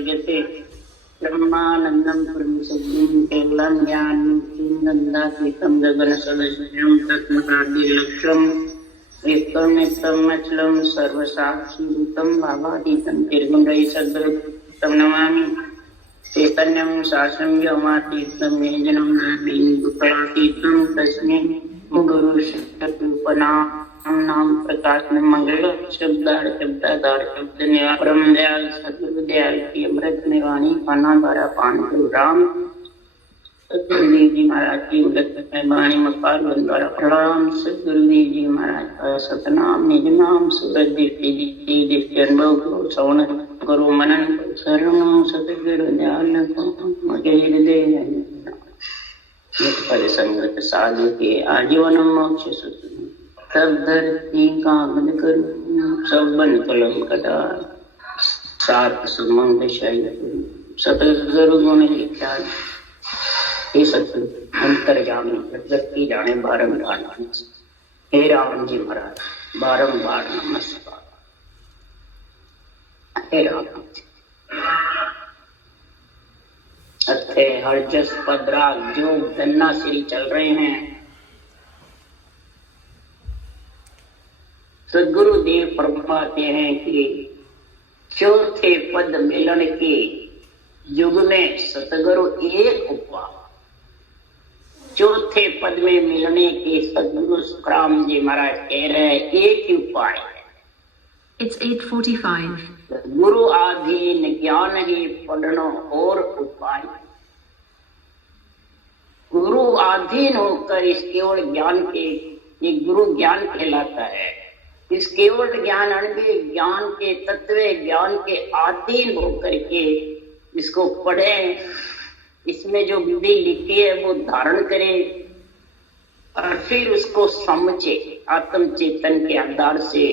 जैसे ब्रह्मानंदम परमसद्गुरुं केवलं ज्ञानमुक्तिं गगन सदस्यं तत्मतादिलक्ष्यम् एकमेकमचलं सर्वसाक्षिभूतं भावातीतं निर्गुणरहितं सद्गुरुं नमामि। चैतन्यं शासनं व्योमातीतं येजनं बिन्दुकलातीतं तस्मै गुरुशक्तिरूपना नाम प्रकाश में मंगल शब्दाधार शब्द निवार परम दयाल सतगुरु दयाल की अमृत निवाणी पाना द्वारा पान गुरु राम सतगुरुदेव जी महाराज की अमृत में वाणी मकार द्वारा प्रणाम। सतगुरुदेव जी महाराज का सतनाम निज नाम सूरज दृष्टि अनुभव को श्रवण करो मनन शरण सतगुरु दयाल को मुझे हृदय संगत साधु के आजीवन मोक्ष सूत्र सब धरती कागज कर सब बन कलम कटा सात सुमंग सतगुरु गुण लिखा हे सतगुरु अंतर्यामी जगत की जाने बारंबार हे राम जी महाराज बारंबार नमस्कार। हे राम अथे हरजस पदराग जो गन्ना श्री चल रहे हैं। सदगुरुदेव फरमाते हैं कि चौथे पद मिलन के युग में सतगुरु एक उपाय, चौथे पद में मिलने के सदगुरु सुखराम जी महाराज कह रहे हैं एक ही उपाय है। It's 8:45. गुरु आधीन ज्ञान ही पढ़नो और उपाय। गुरु आधीन होकर इस केवल ज्ञान के ये गुरु ज्ञान कहलाता है। इस केवल ज्ञान अणुवे ज्ञान के तत्व ज्ञान के अधीन होकर के इसको पढ़े, इसमें जो विधि लिखी है वो धारण करे और फिर उसको समझे आत्म चेतन के आधार से।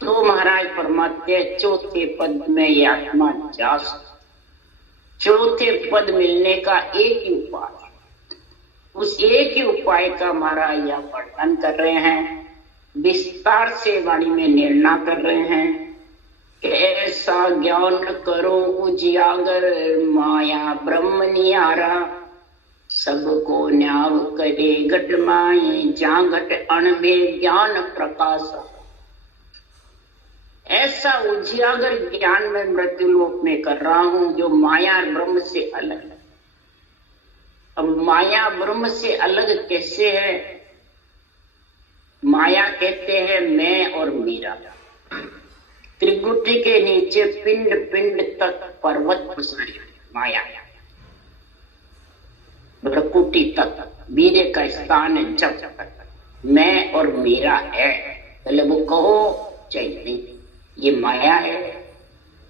तो महाराज फरमाते हैं चौथे पद में ये आत्मा जा सकती। चौथे पद मिलने का एक ही उपाय, उस एक ही उपाय का महाराज यहाँ वर्णन कर रहे हैं, विस्तार से वाणी में निर्णय कर रहे हैं कि ऐसा ज्ञान करो उजियागर माया ब्रह्म नियारा सबको न्याव करे घट माए जा घट अणबे ज्ञान प्रकाश। ऐसा उजियागर ज्ञान में मृत्युलोक में कर रहा हूं जो माया और ब्रह्म से अलग है। अब माया ब्रह्म से अलग कैसे है? माया कहते हैं मैं और मेरा। त्रिगुटी के नीचे पिंड पिंड तक पर्वत पसारे माया, भ्रकुटी तक वीर्य का स्थान है। जब मैं और मेरा है पहले वो कहो चाहिए नहीं, ये माया है।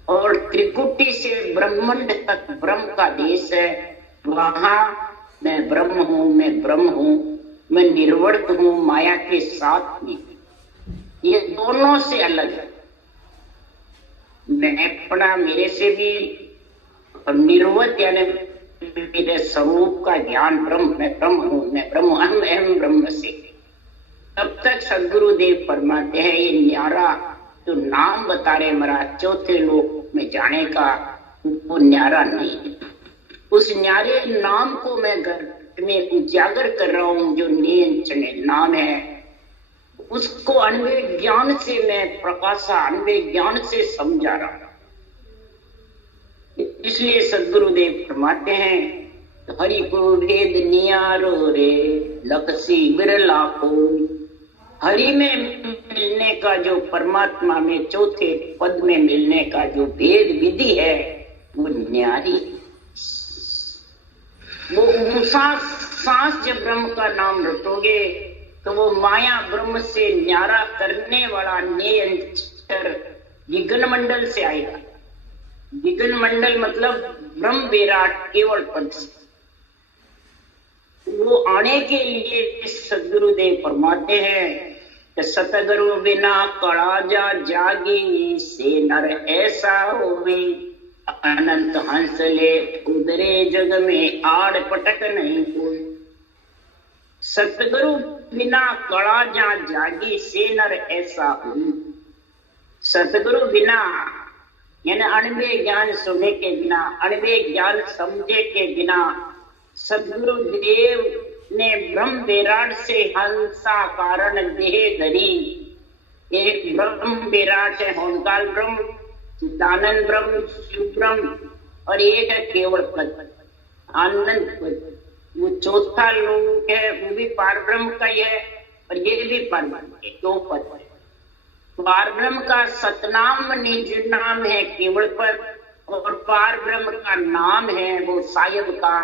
और त्रिकुटी से ब्रह्मांड तक ब्रह्म का देश है, वहां मैं ब्रह्म हूं, मैं ब्रह्म हूं, मैं निर्वर्त हूं माया के साथ में। ये दोनों से अलग है। मैं अपना मेरे से भी निर्वत यानी मेरे स्वरूप का ज्ञान ब्रह्म, मैं ब्रह्म हूं, मैं ब्रह्म अहम ब्रह्म से। तब तक सदगुरुदेव फरमाते हैं ये न्यारा जो नाम बता रहे महाराज चौथे लोक में जाने का, वो न्यारा नहीं। उस न्यारे नाम को मैं घर में उजागर कर रहा हूं जो नींचने नाम है, उसको अनवे ज्ञान से मैं प्रकाशा अनवे ज्ञान से समझा रहा हूं। इसलिए सदगुरुदेव फरमाते हैं हरि को भेद नियारो रे लक्सी बिरला को। हरि में मिलने का जो परमात्मा में चौथे पद में मिलने का जो भेद विधि है वो न्यारी। वो सांस जब ब्रह्म का नाम रटोगे तो वो माया ब्रह्म से न्यारा करने वाला नियंत्रण विघ्न मंडल से आएगा। विघ्न मंडल मतलब ब्रह्म विराट केवल पद से। वो आने के लिए सदगुरुदेव फरमाते हैं कि सतगुरु बिना कड़ा जा जागी से नर ऐसा होवे अनंत हंसले उदरे जग में आड़ पटक नहीं कोई। सतगुरु बिना कड़ा जा जागी से नर ऐसा हुई। सतगुरु बिना यानी अणबे ज्ञान सुने के बिना, अणबे ज्ञान समझे के बिना सदगुरु देव ने ब्रह्म विराट से हंसा कारण देह धरी। एक ब्रह्म विराट है ओंकार ब्रह्म, चिदानंद ब्रह्म, शिव ब्रह्म, और एक है केवल पद आनंद पद। वो चौथा लोक है वो भी पार ब्रह्म का ही है और ये भी पार ब्रह्म के दो पद है। पार ब्रह्म का सतनाम निज नाम है केवल पद, और पार ब्रह्म का नाम है वो साहिब का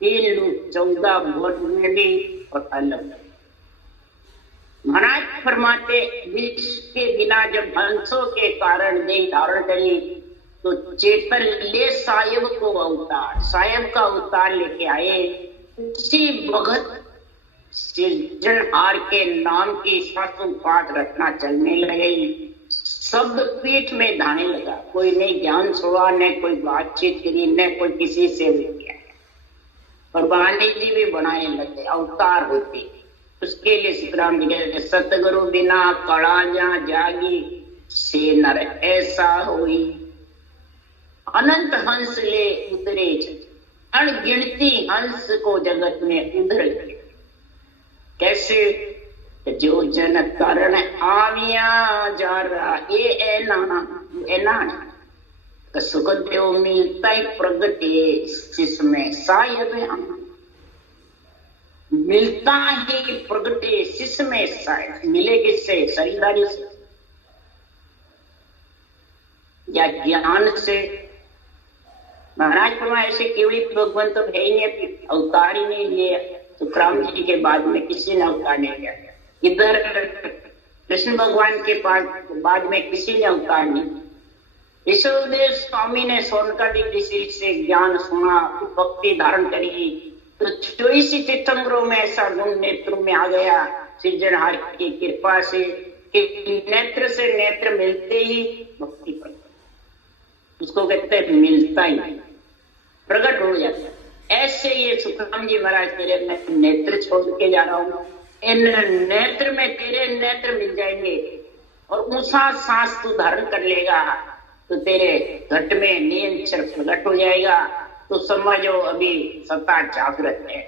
3 लोक 14 भुवन में भी और अलग। महाराज फरमाते विष के बिना जब हंसों के कारण देह धारण करी तो चेतन ले साहिब को अवतार, साहिब का अवतार लेके आए। उसी भगत सिरजनहार के नाम की शास्त्रोपाठ रचना चलने लगे, शब्द पीठ में धाने लगा। कोई ने ज्ञान सुना, न कोई बातचीत करी, न कोई किसी से भी किया, और वाणी जी भी बनाने लगे, अवतार होते। उसके लिए सीताराम जी कहते सतगुरु बिना कड़ा जा जागी, से नर ऐसा होई। अनंत हंस ले उतरे, अनगिनती हंस को जगत में उधर गए। कैसे? जो जन कारण आविया जा रहा ये ऐना सुखदेव मिलता ही प्रगटे जिसमें सायब मिलता ही प्रगटे शिष्य में सायब। मिले किससे? शरीरदारी से या ज्ञान से? महाराज फरमाए ऐसे केवली भगवान तो है ही नहीं, अवतार ही नहीं लिए। सुखराम जी के बाद में किसी ने अवतार नहीं लिया। इधर कृष्ण भगवान के पास बाद में किसी ने अवतार नहीं। ईश्वरदेव स्वामी ने सोनकादि ऋषि से ज्ञान सुना, भक्ति धारण करी, तो 24 तीर्थंकरों में ऐसा गुण नेत्रों में आ गया सृजनहार की कृपा से कि नेत्र से नेत्र मिलते ही भक्ति प्रकट, उसको कहते हैं मिलता ही प्रकट हो जाता है। ऐसे ये सुखराम जी महाराज तेरे मैं नेत्र छोड़ के जा रहा हूँ, इन नेत्र में तेरे नेत्र मिल जाएंगे और ऊंचा सांस तू धारण कर लेगा तो तेरे घट में नियंत्रण प्रकट हो जाएगा। तो समझो अभी सत्ता जागृत है,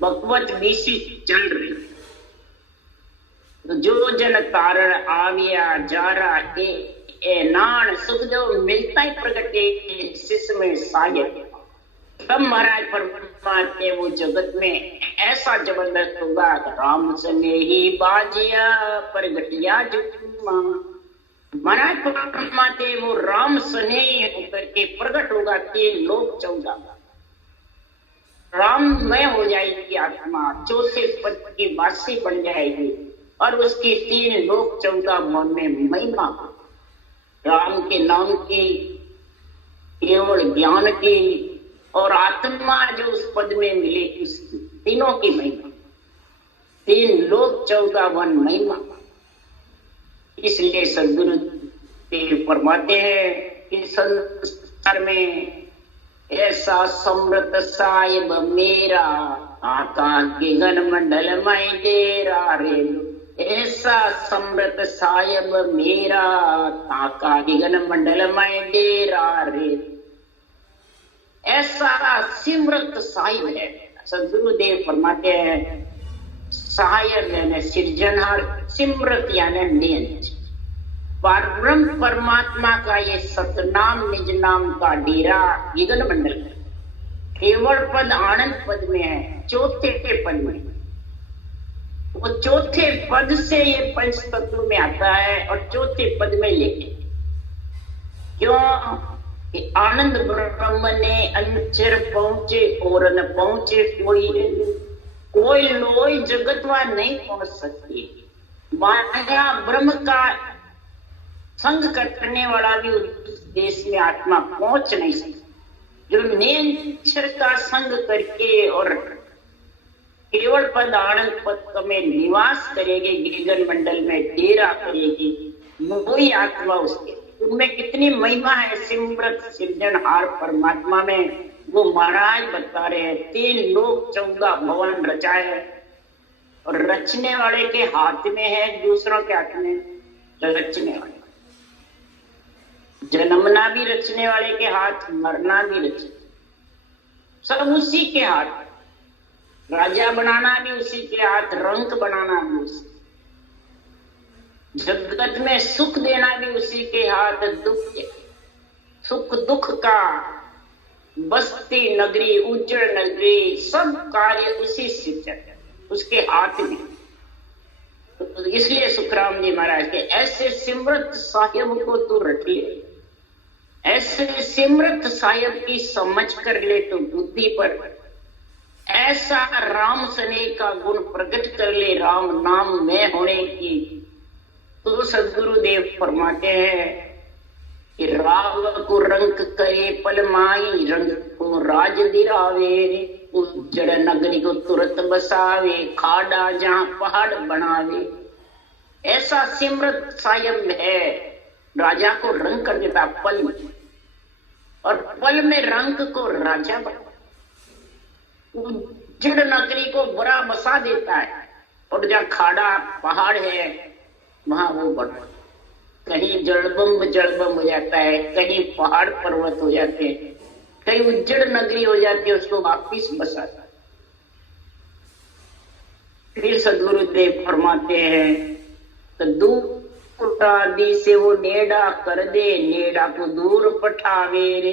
भगवत बीसी चल रही। तो जो जन कारण आविया जा रहा ए नान सुखदेव मिलता ही प्रगटे शिष्य में सायब। तब महाराज फरमाते वो जगत में ऐसा जबरदस्त होगा, राम सने ही बाजिया प्रगटिया जुमा। महाराज फरमाते वो राम सने होकर के प्रकट होगा 3 लोक 14 राममय हो जाएगी आत्मा, चौथे पद की वासी बन जाएगी और उसकी 3 लोक 14 मन में महिमा, राम के नाम की, केवल ज्ञान की और आत्मा जो उस पद में मिले, उस तीनों की महिमा, 3 लोक 14 वन महिमा। इसलिए सदगुरु देव फरमाते हैं कि संसार में ऐसा समृत साहिब मेरा, आकाश के गण मंडल में डेरा रे। ऐसा समृत साहिब मेरा, आकाश के गण मंडल में डेरा रे। ऐसा सिमरत साहिब है। सदगुरुदेव फरमाते हैं साहिब यानी सिरजनहार, सिमरत यानी नियंत्रण। परब्रह्म परमात्मा का ये सतनाम निज नाम का डेरा गगन मंडल में, केवल पद आनंद पद में है, चौथे के पद में। वो चौथे पद से ये पंच तत्व में आता है और चौथे पद में लेके क्यों कि आनंद ब्रह्म ने अंचर पहुंचे और न पहुंचे कोई लोई जगतवा नहीं पहुंच सकती। माया ब्रह्म का संग करने वाला भी उस देश में आत्मा पहुंच नहीं सकती। जो नेंचर का संग करके और केवल पद आनंद पद में निवास करेगी, गगन मंडल में डेरा करेगी, वही आत्मा उसके उनमें कितनी महिमा है सिमरत सिरजनहार परमात्मा में। वो महाराज बता रहे हैं 3 लोक 14 भवन रचाए और रचने वाले के हाथ में है, दूसरों के हाथ में रचने वाले। जन्मना भी रचने वाले के हाथ, मरना भी रचने, सब उसी के हाथ। राजा बनाना भी उसी के हाथ, रंक बनाना भी उसी, जगत में सुख देना भी उसी के हाथ, दुख सुख दुख का बस्ती नगरी, उज्जड़ नगरी, सब कार्य उसी से चलते, उसके हाथ में। तो इसलिए सुखराम जी महाराज के ऐसे सिमरत साहिब को तू रट ले, ऐसे सिमरत साहिब की समझ कर ले तो बुद्धि पर, ऐसा राम स्नेह का गुण प्रकट कर ले राम नाम में होने की। तो सदगुरुदेव फरमाते हैं कि राव को रंक करे पलमाई, रंग को राज दिरावे, उज्जड़ नगरी को तुरंत बसावे, खाड़ा जहां पहाड़ बनावे। ऐसा सिमरत साहिब है, राजा को रंग कर देता पल में, और पल में रंग को राजा बना, उज्जड़ नगरी को बड़ा बसा देता है, और जहाँ खाड़ा पहाड़ है वहां वो बढ़, कहीं जड़बम हो जाता है, कहीं पहाड़ पर्वत हो जाते हैं, कहीं उज्जड़ नगरी हो जाती है, उसको वापिस बसाता। फिर सदगुरुदेव फरमाते हैं तो दूर आदि से वो नेड़ा कर दे, नेड़ा को दूर पठावे रे,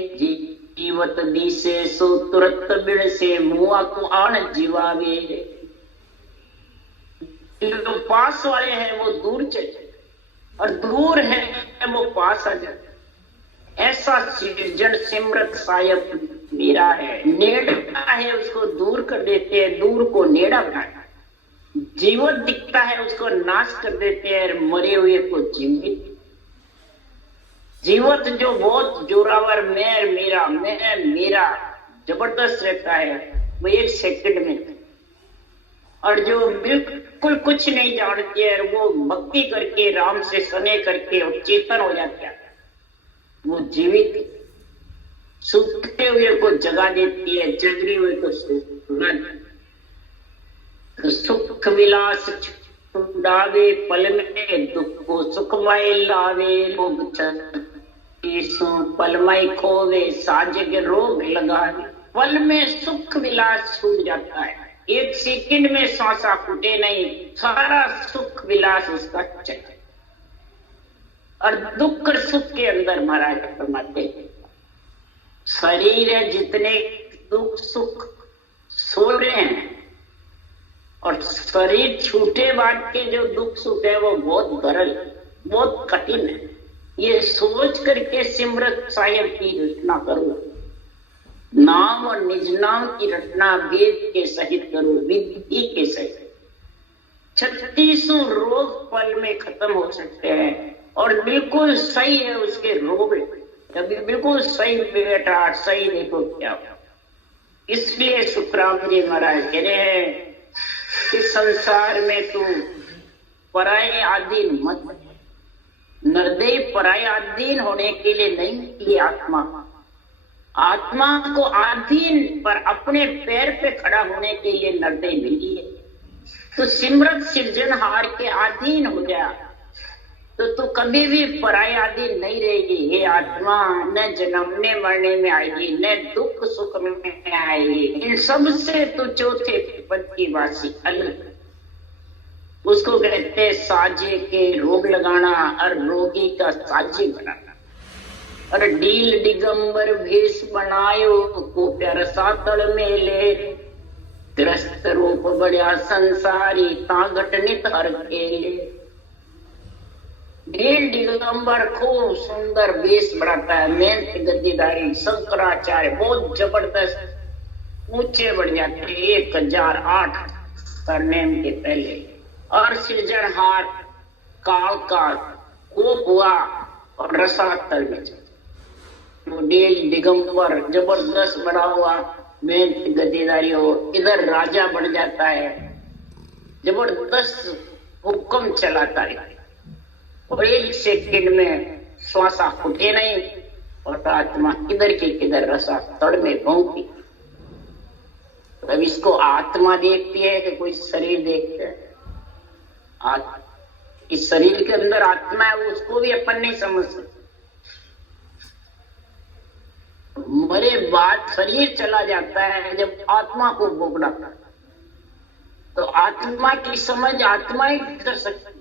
जीवत दी से सो तुरत बिड़ से मुआ को आन जीवावे रे। जो पास वाले हैं वो दूर चले, और दूर है वो पास आ जाए। ऐसा सृजन सिमरत साहिब मेरा है, नेड़ा है उसको दूर कर देते हैं, दूर को नेड़ा बनाया, जीवित दिखता है उसको नाश कर देते हैं, मरे हुए को जीवित। जीवित जो बहुत जोरावर मैं मेरा जबरदस्त रहता है, वो एक सेकंड में, और जो बिल्कुल कुछ नहीं जानती है वो भक्ति करके राम से स्नेह करके और चेतन हो जाता है, वो जीवित। सूखते हुए को जगा देती है, जगरे हुए को सुला देती है। सुख विलास छुड़ावे पल में, दुख को सुखमय लावे, लोग पलमय खोवे, साजे रोग लगावे। पल में सुख विलास छूट जाता है, एक सेकंड में सांसा फूटे नहीं, सारा सुख विलास उसका चले। और दुख और सुख के अंदर महाराज फरमाते हैं, शरीर है जितने दुख सुख सो रहे हैं, और शरीर छूटे बाद के जो दुख सुख है वो बहुत गरल, बहुत कठिन है। ये सोच करके सिमरत साहिब की रचना करो, नाम और निज नाम की रचना वेद के सहित करो, विधि के सहित। 36 रोग पल में खत्म हो सकते हैं, और बिल्कुल सही है उसके रोग, कभी बिल्कुल सही बेटा सही देखो क्या। इसलिए सुखराम जी महाराज कह रहे हैं कि संसार में तू पराये अधीन मत, नरदेव पराये अधीन होने के लिए नहीं, ये आत्मा आत्मा को अधीन पर अपने पैर पे खड़ा होने के लिए नरदेव मिली है। तो सिमरत सिरजनहार के अधीन हो जा, तो तू कभी भी पराये अधीन नहीं रहेगी। हे आत्मा, न जन्मने मरने में आएगी, न दुख सुख में आएगी, इन सब से तू चौथे पद की वासी अलग। उसको कहते हैं साजे के रोग लगाना और रोगी का साजे बनाना। और डील दिगंबर भेष बनायो को प्यार सातड़ में ले, ग्रस्त रूप बढ़िया संसारी तागट नित हर खेले। डील दिगंबर खूब सुंदर भेष बनाता है, मेहनत गद्दीदारी, शंकराचार्य बहुत जबरदस्त ऊंचे बढ़ जाते हैं 1008 सरनेम के पहले। और सृजनहार काल का कोप हुआ और रसातल में वो डील दिगंबर जबरदस्त बना हुआ, मेहनत गद्दीदारी हो, इधर राजा बन जाता है, जबरदस्त हुक्म चलाता है, और एक सेकंड में श्वासा उठे नहीं, और आत्मा किधर के किधर रसा तड़ में भौंकी। अब इसको आत्मा देखती है कि कोई शरीर देखता है? इस शरीर के अंदर आत्मा है, उसको भी अपन नहीं समझ सकते। मरे बाद शरीर चला जाता है, जब आत्मा को भोगना तो आत्मा की समझ आत्मा ही कर सकती है।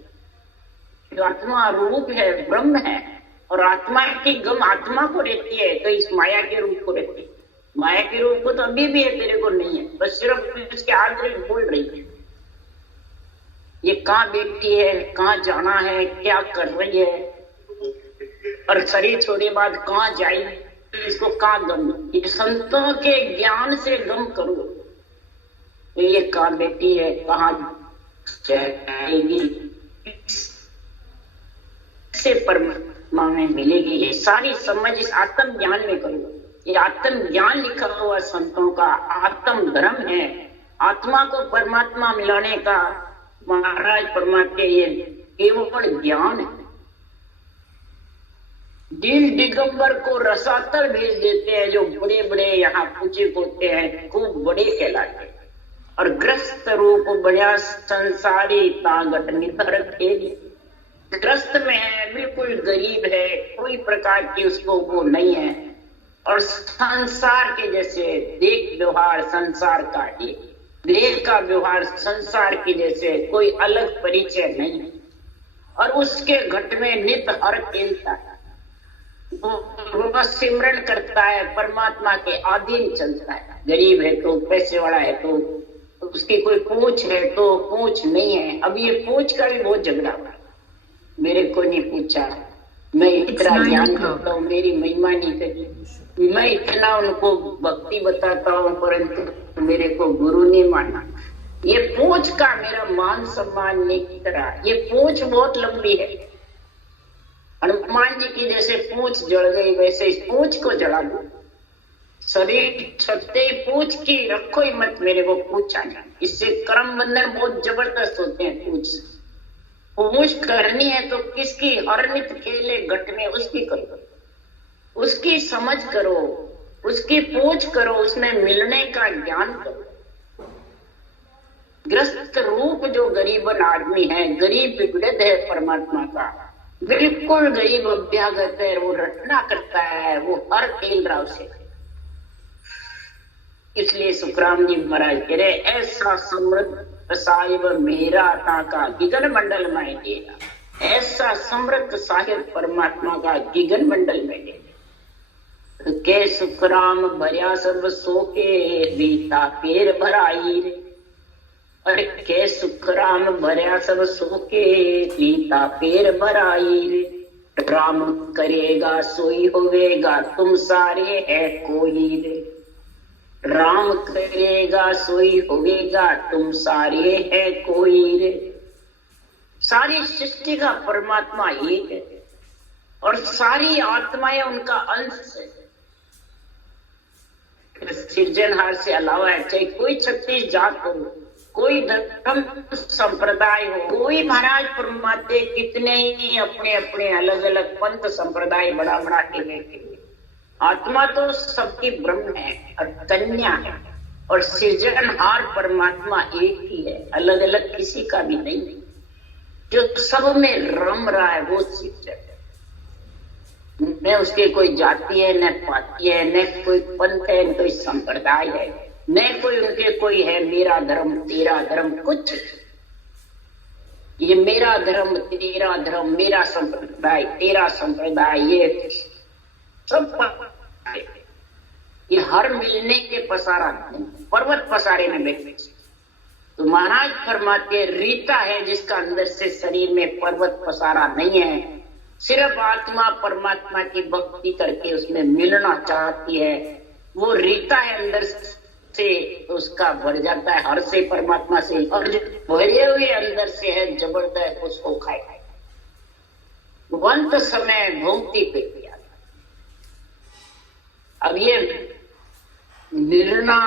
जो आत्मा रूप है, ब्रह्म है, और आत्मा की गम आत्मा को रहती है, तो इस माया के रूप को रहती है। माया के रूप को तो अभी भी है, तेरे को नहीं है, बस सिर्फ इसके आगे बोल रही है। ये कहाँ बैठी है, कहाँ जाना है, क्या कर रही है, और शरीर छोड़े बाद कहाँ जाएगी, इसको कहाँ गम। ये संतों के ज्ञान से गम करो, तो ये कहाँ बैठी है, कहाँ जाएगी, से परमात्मा में मिलेगी। ये सारी समझ इस आत्म ज्ञान में करो। ये आत्म ज्ञान लिखा हुआ संतों का आत्म धर्म है। आत्मा को परमात्मा मिलाने का महाराज परमात्मा ये केवल ज्ञान है। दिल दिगंबर को रसातल भेज देते हैं, जो बड़े बड़े यहाँ पूजे होते हैं, खूब बड़े कहलाते हैं, और ग्रस्त रूप बड़ा संसारी तागट निधर खेली। ग्रस्त में है, बिल्कुल गरीब है, कोई प्रकार की उसको वो नहीं है, और संसार के जैसे देख व्यवहार संसार का ही, देह का व्यवहार संसार के जैसे, कोई अलग परिचय नहीं, और उसके घट में नित हर खेलता है। वो सिमरन करता है, परमात्मा के अधीन चलता है। गरीब है तो, पैसे वाला है तो, उसकी कोई पूछ है तो पूछ नहीं है। अब ये पूछ का भी बहुत झगड़ा हुआ, मेरे को नहीं पूछा, मैं इतना ज्ञान करता हूँ, मेरी महिमा नहीं करी, मैं इतना उनको भक्ति बताता हूँ, परंतु मेरे को गुरु नहीं माना। ये पूछ का मेरा मान सम्मान नहीं करा। ये पूछ बहुत लंबी है। हनुमान जी की जैसे पूछ जल गई, वैसे इस पूछ को जला दो। शरीर छपते पूछ की रखो ही मत, मेरे को पूछा जाए। इससे कर्म बंधन बहुत जबरदस्त होते हैं। पूछ करनी है तो किसकी, हरनित खेले घट में उसकी करो, उसकी समझ करो, उसकी पूछ करो, उसमें मिलने का ज्ञान करो। ग्रस्त रूप जो गरीबन आदमी है, गरीब विगड़ित है परमात्मा का, बिल्कुल गरीब अभ्यागत है, वो रटना करता है, वो हर खेल रहा उसे। इसलिए सुखराम जी महाराज कह रहे, ऐसा समृद्ध साहिब मेरा ताका गिगन मंडल में डेरा। ऐसा समृद्ध साहिब परमात्मा का गिगन मंडल में डेरा। के सुखराम भरिया सब सोके रीता पेर भराई रे। अरे के सुखराम भरिया सब सोके रीता पेर भराई रे। राम करेगा सोई होवेगा, तुम सारे है कोई रे। राम करेगा सोई होवेगा, तुम सारे है कोई रे। सारी सृष्टि का परमात्मा एक है, और सारी आत्माएं उनका अंश है। सृजनहार से अलावा है, चाहे कोई 36 जात हो, कोई धर्म संप्रदाय हो, कोई महाराज परमात्मा कितने ही अपने अपने अलग अलग पंथ संप्रदाय बड़ा बड़ा के बैठे। आत्मा तो सबकी ब्रह्म है और कन्या है, और सृजनहार परमात्मा एक ही है, अलग अलग किसी का भी नहीं है। जो सब में रम रहा है वो सृजन है। न उसके कोई जाति है, न पाति है, न कोई पंथ है, न कोई संप्रदाय है, न कोई उनके कोई है मेरा धर्म तेरा धर्म, कुछ। ये मेरा धर्म तेरा धर्म, मेरा संप्रदाय तेरा संप्रदाय, ये सब ये हर मिलने के पसारा पर्वत पसारे में बैठे। तो महाराज फरमाते रीता है जिसका अंदर से शरीर में पर्वत पसारा नहीं है, सिर्फ आत्मा परमात्मा की भक्ति करके उसमें मिलना चाहती है, वो रीता है अंदर से, उसका भर जाता है हर से परमात्मा से, और जो भरे हुए अंदर से है जबरदस्त उसको खाए। वंत समय भोक्ति पे किया। अब ये निर्णा,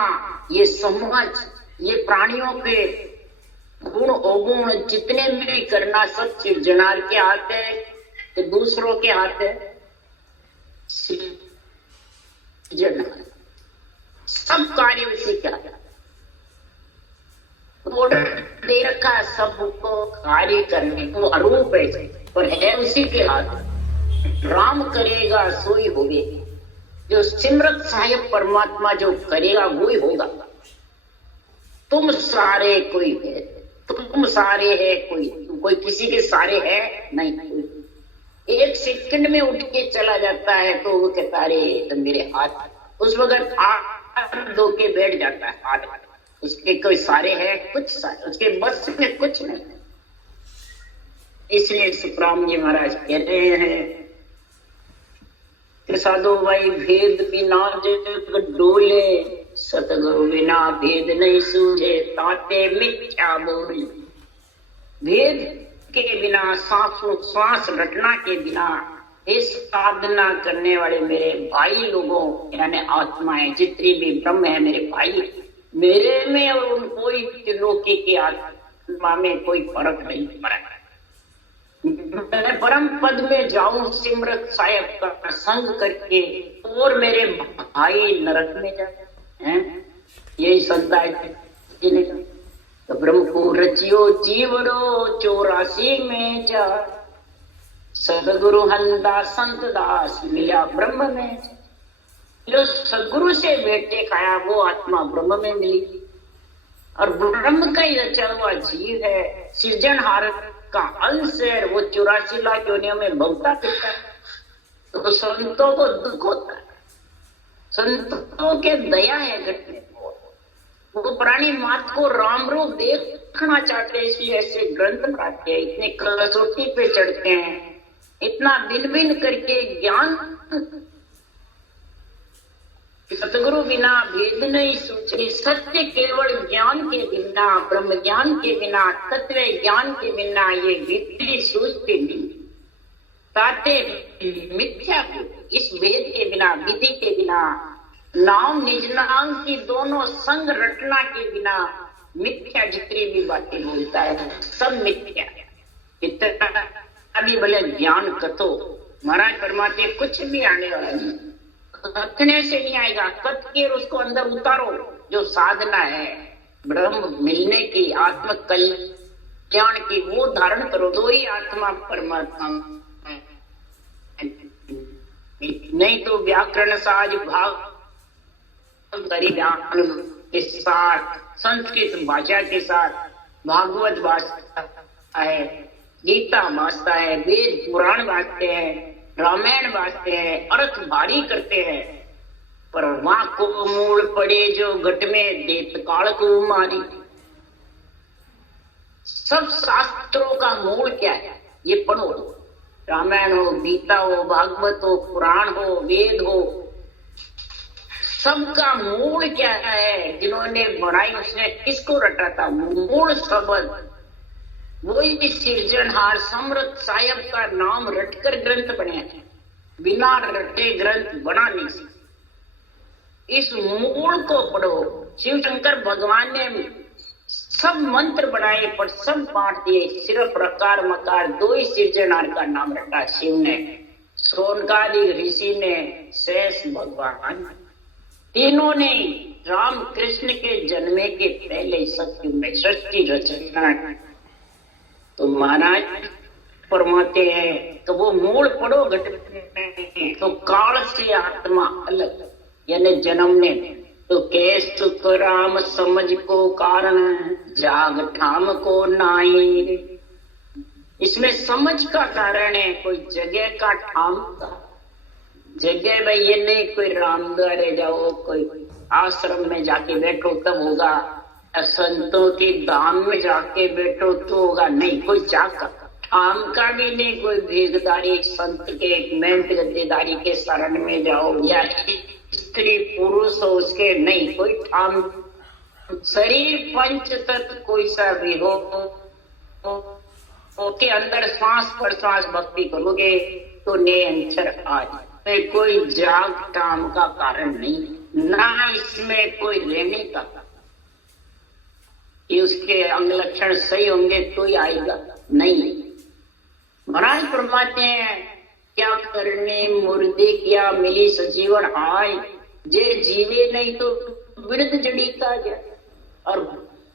ये समझ, ये प्राणियों के गुण अवगुण जितने भी करना सब सृजनहार के हाथ है कि दूसरों के हाथ है? सृजनहार। सब कार्य उसी के हाथ है। ऑर्डर दे रखा है सबको कार्य करने को, अरूप है पर है उसी के हाथ। राम करेगा सोई होवे, जो सिमरत साहिब परमात्मा जो करेगा वो ही होगा। तुम सारे कोई है, तुम सारे है, कोई किसी के सारे है नहीं। एक सेकंड में उठ के चला जाता है तो वो कहता है तो मेरे हाथ, उस वक्त हाथ धो के बैठ जाता है। हाथ उसके कोई सारे है, कुछ सारे उसके बस में कुछ नहीं। इसलिए सुखराम जी महाराज कह रहे हैं कि साधु भाई भेद बिना जग डोले, सतगुरु बिना भेद नहीं सूझे, ताते मिथ्या बोले। भेद के बिना, सांस रटना के बिना, इस साधना करने वाले मेरे भाई लोगों यानी आत्माएं जितनी भी ब्रह्म है मेरे भाई, मेरे में और उन कोई त्रिलोकी की आत्मा में कोई फर्क नहीं पड़ा। मैं परम पद में जाऊं सिमरत साहिब का संग करके, और मेरे भाई नरक में जाए, यही संता है। तो ब्रह्म को रचियो जीवड़ो 84 में जा, सदगुरु हंदा संत दास मिला ब्रह्म में। जो सदगुरु से बेटे खाया वो आत्मा ब्रह्म में मिली, और ब्रह्म का ही रचा हुआ जीव है, सृजनहार का अंश है। वो 84 लाख योनियों में भोगता फिरता है। तो संतों को दुख होता है, संतों के दया है घटने। वो प्राणी मात को राम रूप देखना चाहते हैं, इसलिए ऐसे ग्रंथ बनाते हैं, इतने कसौटी पे चढ़ते हैं, इतना भिन्न भिन्न करके ज्ञान। सतगुरु बिना भेद नहीं सूझे, सत्य केवल ज्ञान के बिना, ब्रह्म ज्ञान के बिना, तत्व ज्ञान के बिना ये विधि सूझते नहीं। ताते मिथ्या, इस भेद के बिना, विधि के बिना, नाम निज नाम की दोनों संग रटना के बिना मिथ्या जितनी भी बातें बोलता है सब मिथ्या। इतना अभी भले ज्ञान कथो, महाराज फरमाते कुछ भी आने वाला नहीं, कथने से नहीं आएगा, कथ के उसको अंदर उतारो। जो साधना है ब्रह्म मिलने की, आत्म कल्याण की, वो धारण करो तो ही आत्मा परमात्मा। नहीं तो व्याकरण साज भाव के साथ, संस्कृत भाषा के साथ भागवत वाचता है, गीता वाचता है, वेद पुराण वाचते हैं, रामायण वाचते हैं, अर्थ भारी करते हैं, पर वहां को मूल पड़े जो घट में देत काल को मारी। सब शास्त्रों का मूल क्या है ये पढ़ो, रामायण हो, गीता हो, भागवत हो, पुराण हो, वेद हो, सबका मूल क्या है? जिन्होंने बनाई उसने किसको रटा था? मूल शब्द वही सृजनहार समृत साहिब का नाम रटकर ग्रंथ बने हैं, बिना रटे ग्रंथ बना नहीं सकते। इस मूल को पढ़ो। शिव शंकर भगवान ने सब मंत्र बनाए पर सब बांट दिए, सिर्फ रकार मकार दो ही सृजनहार का नाम रटा, शिव ने, सोनकादि ऋषि ने, शेष भगवान, तीनों ने राम कृष्ण के जन्मे के पहले सत्युग में सृष्टि रचना। तो महाराज फरमाते हैं तो वो मूल पढ़ो घट में, तो काल से आत्मा अलग यानी जन्म ने, तो केस सुख राम समझ को कारण, जाग ठाम को नाई। इसमें समझ का कारण है, कोई जगह का ठाम का जगह भाई ये नहीं कोई रामद्वारे जाओ, कोई आश्रम में जाके बैठो तब होगा, संतों के धाम में जाके बैठो तो होगा, नहीं कोई जाकर ठाम का भी नहीं, कोई भेगदारी संत के एक मेहनत गद्देदारी के शरण में जाओ, या स्त्री पुरुष हो उसके, नहीं कोई ठाम। शरीर पंच तत्व कोई सा भी हो के अंदर सांस पर सांस भक्ति करोगे तो ने अंतर आज कोई जाग टाम का कारण नहीं, ना इसमें कोई रहने का, ये उसके अंग लक्षण सही होंगे तो ही आएगा, नहीं। महाराज फरमाते हैं क्या करने मुर्दे क्या मिली सजीवन आय, जे जीवे नहीं तो वृद्ध जड़ी का गया। और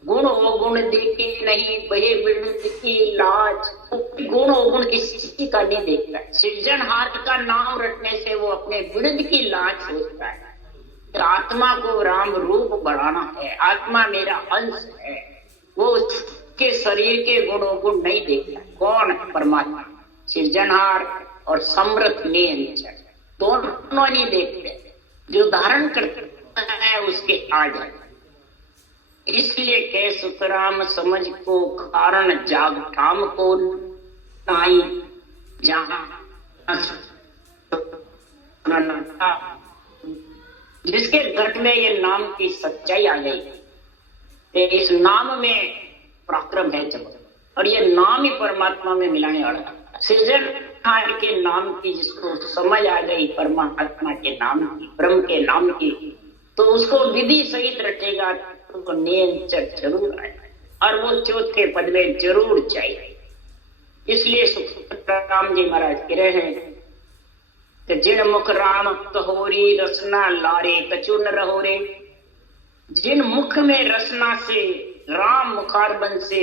गुण अवगुण देखे नहीं बहे बिरद की लाज। गुण अवगुण किसी का नहीं देखता। सृजनहार का नाम रटने से वो अपने बिरद की लाज सोचता है। तो आत्मा को राम रूप बढ़ाना है, आत्मा मेरा अंश है, वो उसके शरीर के गुण अवगुण नहीं देखता। कौन? परमात्मा, सृजनहार और समर्थ नियंत्रण, दोनों नहीं देखते। जो धारण करता है उसके आ जाए। इसलिए कह सुखराम समझ को कारण जाग काम को नाई जहां जिसके घट में ये नाम की सच्चाई आ गई, तो इस नाम में पराक्रम है जब, और ये नाम ही परमात्मा में मिलाने वाला। सृजनहार के नाम की जिसको समझ आ गई, परमात्मा के नाम की, ब्रह्म के नाम की, तो उसको विधि सहित रटेगा तो नियंत्रण जरूर आएगा और वो चौथे पद में जरूर चाहिए। इसलिए सुखराम जी महाराज कह रहे हैं कि जिन मुख राम कहोरी रसना लारे कछु न रहो रे। जिन मुख में रसना से, राम मुखारबंद से,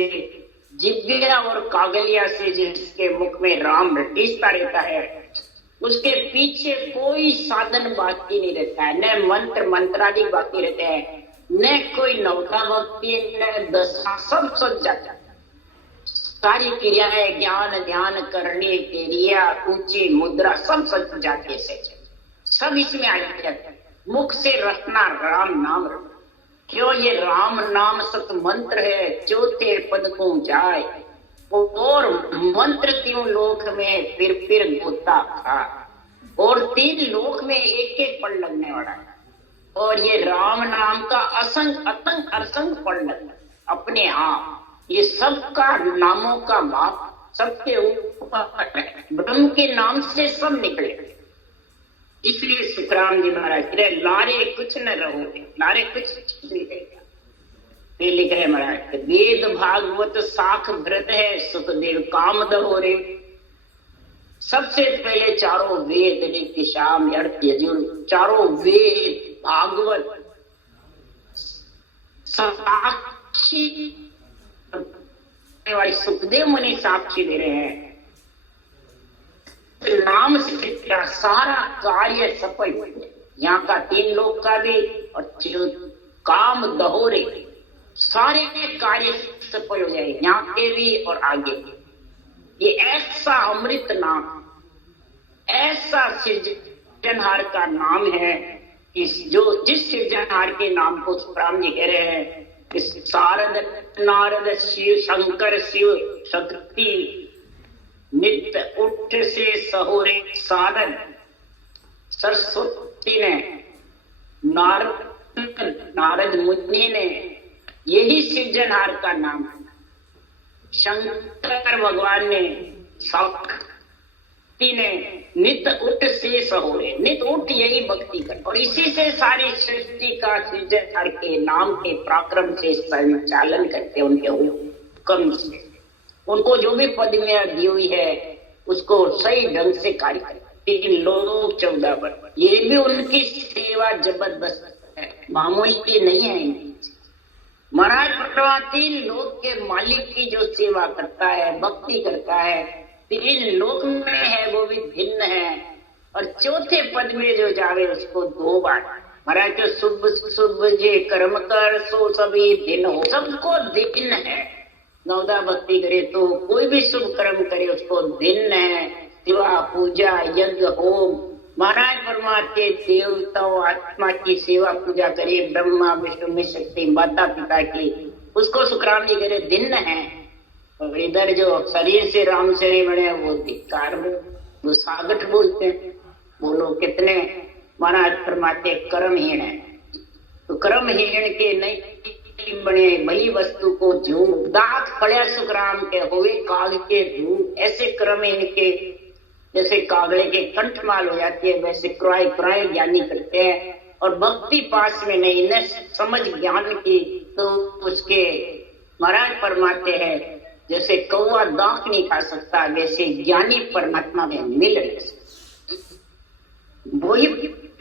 जिव्या और कागलिया से जिसके मुख में राम रटीसता रहता है, उसके पीछे कोई साधन बाकी नहीं रहता है, न मंत्र मंत्रादि बाकी रहते हैं, न कोई नवता भक्ति, न दशा, सब सज जाता है। सारी क्रियाएं, ज्ञान ध्यान करने के लिए ऊंची मुद्रा सब सज जाते से सब इसमें आ जाते हैं। मुख से रखना राम नाम रखना। क्यों? ये राम नाम सत मंत्र है, चौथे पद को जाए और मंत्र तीनों लोक में फिर गोता खा, और 3 लोक में एक पढ़ लगने वाला है। और ये राम नाम का असंग पढ़ लगना अपने आप। ये सबका नामों का बाप सबके ऊपर, ब्रह्म के नाम से सब निकले। इसलिए सुखराम जी महाराज कह रहे लारे कुछ न रहोगे, लारे कुछ नहीं रहेगा। फिर लिख रहे महाराज, वेद भागवत साख भृत है सुखदेव काम दहो रे। सबसे पहले चारों वेद, नित्य शाम अर्थ यजुर, चारों वेद भागवत साक्षी वाली सुखदेव मुनि साक्षी दे रहे हैं। नाम से क्या सारा कार्य सफल हो गया, यहाँ का 3 लोक का भी और काम दहोरे, सारे कार्य सफल हो जाए, यहाँ के भी और आगे के। ये ऐसा अमृत नाम, ऐसा सृजनहार का नाम है कि जो जिस सृजनहार के नाम को सुखराम जी कह रहे हैं कि शारद नारद शिव शंकर शिव शक्ति नित्य उठ से सहोरे साधन। सरस्वती ने, नारद मुनि ने, यही सृजनहार का नाम है। शंकर भगवान ने, शक्ति ने नित्य उठ से सहोरे, नित्य उठ यही भक्ति कर, और इसी से सारी सृष्टि का सृजनहार के नाम के पराक्रम से संचालन करते, उनके हुक्म से उनको जो भी पदवियां दी हुई है उसको सही ढंग से कार्य करते। 3 लोग 14 वर्ष, ये भी उनकी सेवा जबरदस्त है, मामूली नहीं है। महाराज परवा 3 लोक के मालिक की जो सेवा करता है, भक्ति करता है, 3 लोक में है वो भी भिन्न है, और चौथे पद में जो जावे उसको 2 बार। महाराज जो शुभ शुभ जे कर्म कर सो सभी दिन हो, सबको दिन है। नवदा भक्ति करे तो कोई भी शुभ कर्म करे उसको दिन है। सेवा पूजा यज्ञ होम, महाराज परमात्मा के देवताओं आत्मा की सेवा पूजा करे, ब्रह्मा विष्णु में शक्ति माता पिता की, उसको सुखराम जी करे दिन है। और इधर जो शरीर से राम से नहीं बने वो धिक्कार, वो सागठ बोलते हैं। बोलो कितने महाराज परमात्मा कर्महीन है, तो कर्महीन के नहीं बने वही वस्तु को झूम दात पड़े सुखराम के हुए काग के धूम। ऐसे क्रम इनके जैसे कागड़े के कंठमाल हो जाती है, वैसे क्राय क्राय ज्ञानी करते हैं, और भक्ति पास में नहीं, न समझ ज्ञान की, तो उसके महाराज परमात्मा है जैसे कौवा दाख नहीं खा सकता, वैसे ज्ञानी परमात्मा में मिल रहे, वही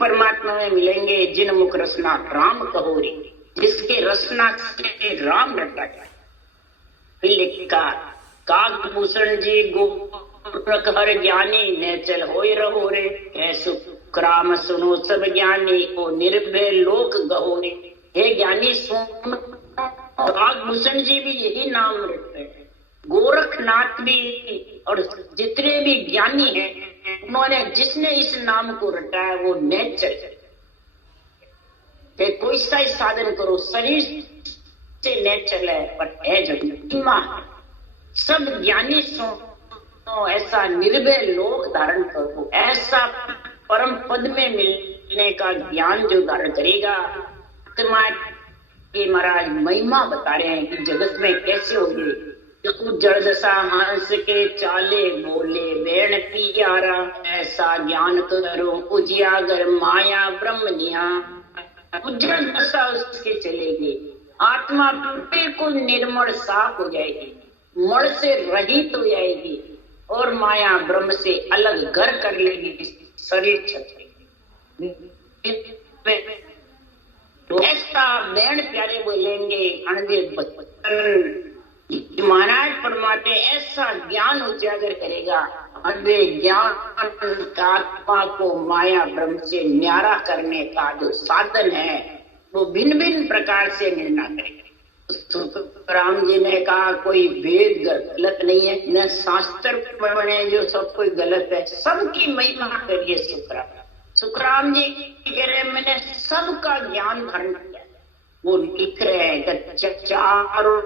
परमात्मा में मिलेंगे जिन मुख रसना राम कहोरी। जिसके रचना से राम रटा गया। फिर लिखा काकभूषण जी गोरख हर ज्ञानी ने चल होय रहो रे, ऐसु क्राम सुनो सब ज्ञानी ओ निर्भय लोक गहो रे। हे ज्ञानी सुन, काकभूषण जी भी यही नाम रखते हैं, गोरखनाथ भी, और जितने भी ज्ञानी हैं उन्होंने जिसने इस नाम को रटा है वो नेचर है। कोई सा ही साधन करो, शरीर से नेचर है पर है जो महिमा। सब ज्ञानी सुनो ऐसा निर्भय लोक धारण करो, ऐसा परम पद में मिलने का ज्ञान जो धारण करेगा। आत्मा के महाराज महिमा बता रहे हैं कि जगत में कैसे होगी। जड़ दशा हंस के चाले बोले बैण पियारा, ऐसा ज्ञान करो उजियागर माया ब्रह्म निया। उज्जवल दशा उसके चलेगी, आत्मा बिल्कुल निर्मल साफ हो जाएगी, मल से रहित हो जाएगी और माया ब्रह्म से अलग घर कर लेगी, शरीर छटेगी। तो ऐसा बैण प्यारे बोलेंगे अणदेव बचपन महाराज परमात्मा ऐसा ज्ञान उजागर करेगा, अनवे ज्ञान आत्मा को माया ब्रह्म से न्यारा करने का जो साधन है वो भिन्न भिन्न प्रकार से मिलना करेगा। राम जी ने कहा कोई वेद गलत नहीं है, न शास्त्र पढ़े जो सब कोई गलत है, सबकी महिमा करिए। सुखराम जी कह रहे मैंने सबका ज्ञान धारण किया। वो लिख रहे हैं चारों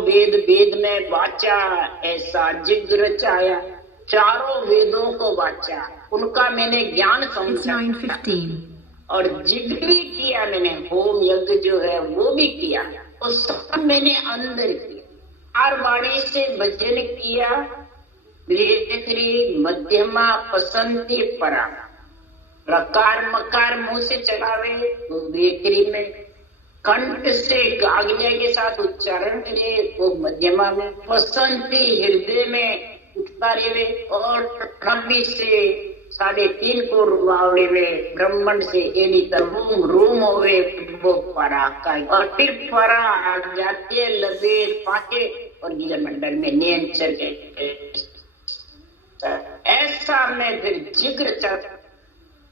वेद वेद में वाचा, ऐसा जिग रचाया, चारों वेदों को वाचा, उनका मैंने ज्ञान समझा और जिग भी किया मैंने, होम यज्ञ जो है वो भी किया, वो सब मैंने अंदर किया। आरवाड़ी से भजन किया, मध्यमा पसंदी परा, रकार मकार मुंह से चलावे वो बेकरी में, कंठ से आज्ञा के साथ उच्चारण करे वो मध्यमा में, पसंदी हृदय में उठता रहे और नब्बी से 3.5 को रुआवड़े में, ब्राह्मण से एनी तरह रूम होवे वो परा का, और फिर परा आ जाते लबे पाके और गीला मंडल में नैन चल गए। ऐसा मैं फिर जिक्र चल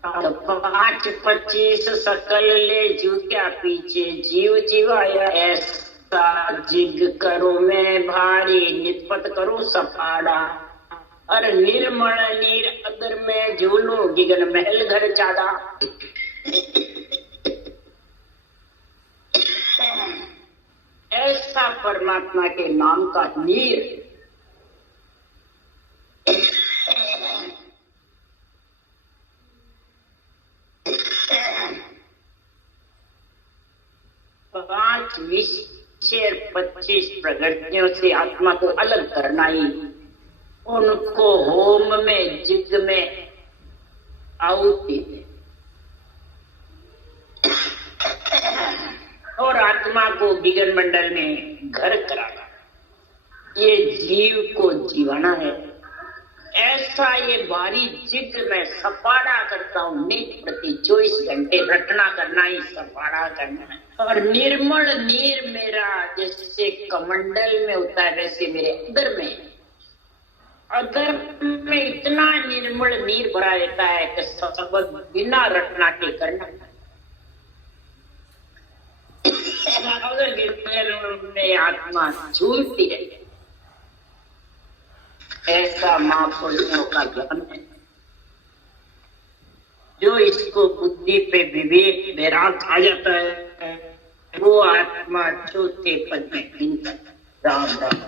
5-25 सकल ले जूत्या पीछे जीव जीवाया, ऐसा जिग करो मैं भारी निपत करो सफाड़ा, और निर्मल नीर अगर में झूलो गिगन महल घर चादा। ऐसा परमात्मा के नाम का नीर पांच 25 प्रगतियों से आत्मा को अलग करना ही उनको होम में जिग में आहुति और आत्मा को विगन मंडल में घर कराना, ये जीव को जीवाना है। ऐसा ये बारी जिग में सफाड़ा करता हूँ, नित प्रति 24 घंटे रटना करना ही सफाड़ा करना है। और निर्मल नीर मेरा जैसे कमंडल में होता है वैसे मेरे अंदर में इतना निर्मल नीर भरा रहता है कि सब बिना रटना के करना। में आत्मा झूलती है, ऐसा महापुरुषों का ज्ञान है जो इसको बुद्धि पे विवेक वैराग आ जाता है, वो आत्मा चौथे पद में राम राम।